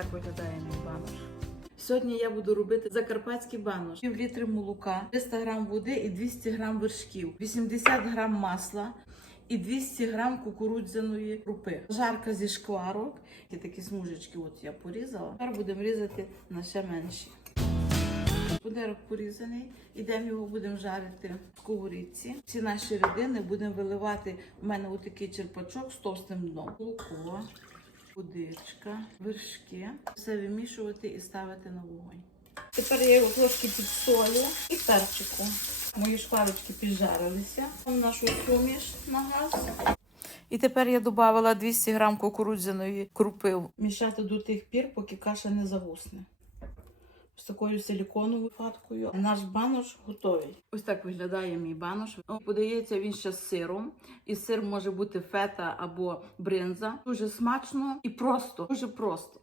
так виглядає мій банош. Сьогодні я буду робити закарпатський банош. Пів літри молока, 300 грам води і 200 грам вершків, 80 грам масла і 200 грам кукурудзяної крупи. Жарка зі шкварок. І такі смужечки от я порізала. Тепер будемо різати на ще менші. Пудерок порізаний, ідемо його будемо жарити в сковорідці. Ці наші рідини будемо виливати. У мене отакий черпачок з товстим дном. Луко, водичка, вершки. Все вимішувати і ставити на вогонь. Тепер я його трошки підсолю і перчику. Мої шкварочки піджарилися в нашу суміш на газ. І тепер я додала 200 грам кукурудзяної крупи. Мішати до тих пір, поки каша не загусне з такою силіконовою фаткою. Наш банош готовий. Ось так виглядає мій банош. Подається він ще з сиром. І сир може бути фета або бринза. Дуже смачно і просто, дуже просто.